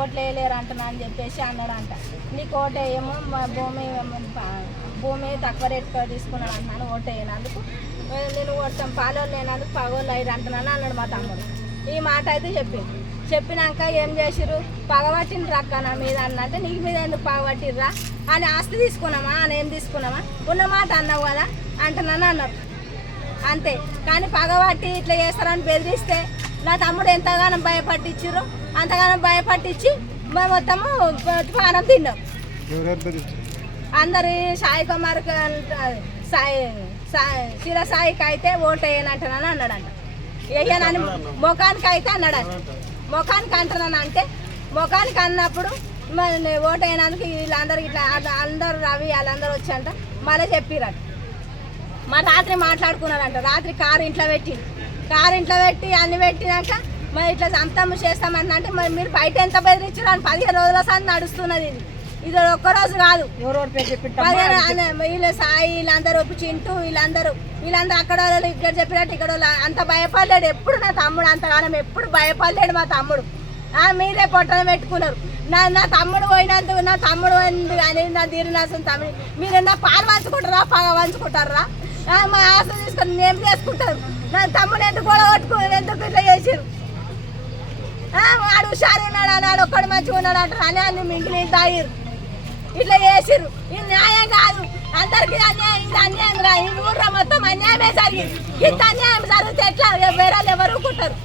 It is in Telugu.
ఓట్లు వేయలేరు అంటున్నా అని చెప్పేసి అన్నాడంట. నీకు ఓటు వేయమో భూమి తక్కువ రేటుతో తీసుకున్నాను అంటున్నాను, ఓటు వేయనందుకు నేను ఓటాం పాలోళ్ళు లేనందుకు పగోళ్ళు అయ్యారు అంటున్నాను అన్నాడు మా తమ్ముడు. ఈ మాట అయితే చెప్పింది. చెప్పినాక ఏం చేసిర్రు, పగబట్టిండ్రు అక్క నా మీద అన్నంటే నీకు మీద ఎందుకు పగబట్టిర్రా అని ఆస్తి తీసుకున్నామా అని ఏం తీసుకున్నామా ఉన్న మాట అన్నావు కదా అంటున్నాను అన్నారు అంతే. కానీ పగబట్టి ఇట్లా చేస్తారని బెదిరిస్తే నా తమ్ముడు ఎంతగానో భయపట్టించారు, అంతగానో భయపట్టించి మేము మొత్తము పానం తిన్నాం. అందరి సాయి కుమార్ శిర సాయికి అయితే ఓటు వేయనంటున్నాను అన్నాడంట. వేయనని ముఖానికి అయితే అన్నాడంట. ముఖానికి అంటున్నాను అంటే ముఖానికి అన్నప్పుడు మరి ఓటు అయినందుకు వీళ్ళందరూ ఇట్లా అందరూ రవి వాళ్ళందరూ వచ్చారంట. మళ్ళీ చెప్పిరట. మరి రాత్రి మాట్లాడుకున్నారంట. రాత్రి కారు ఇంట్లో పెట్టి అన్ని పెట్టినాక మరి ఇట్లా అంతము చేస్తామన్నంటే మరి మీరు బయట ఎంత బెదిరించారు అని 15 రోజుల సార్ నడుస్తున్నది. ఇది ఒక్కరోజు కాదు, వీళ్ళు సాయి వీళ్ళందరూ చింటూ వీళ్ళందరూ అక్కడ వాళ్ళు ఇక్కడ చెప్పినట్టు ఇక్కడ అంత భయపడలేడు ఎప్పుడు నా తమ్ముడు. అంతగానం ఎప్పుడు భయపడలేడు మా తమ్ముడు. మీరే పొట్టను పెట్టుకున్నారు. నా తమ్ముడు పోయినందుకు నా తమ్ముడు పోయింది కానీ నా దీర్ణాసం తమ్ముడు మీరు నా పాలు పంచుకుంటారా పగ పంచుకుంటారా మా ఆశ తీసుకొని ఏం చేసుకుంటారు. నా తమ్ముడు ఎందుకు కూడా కొట్టుకుని ఎందుకు ఇట్లా చేసారు. వాడు హుషారు ఉన్నాడు అన్నాడు, ఒక్కడు మంచిగా ఉన్నాడు అంటారు అని అన్ని మిగిలి తాగిరు ఇట్లా చేసిర్రు. ఇది న్యాయం కాదు, అందరికీ అన్యాయం. ఇది అన్యాయం కాదు, ఈ ఊళ్ళో మొత్తం అన్యాయమే జరిగింది. ఇంత అన్యాయం జరిగితే ఎట్లా వేరే ఎవరు ఊరుకుంటారు.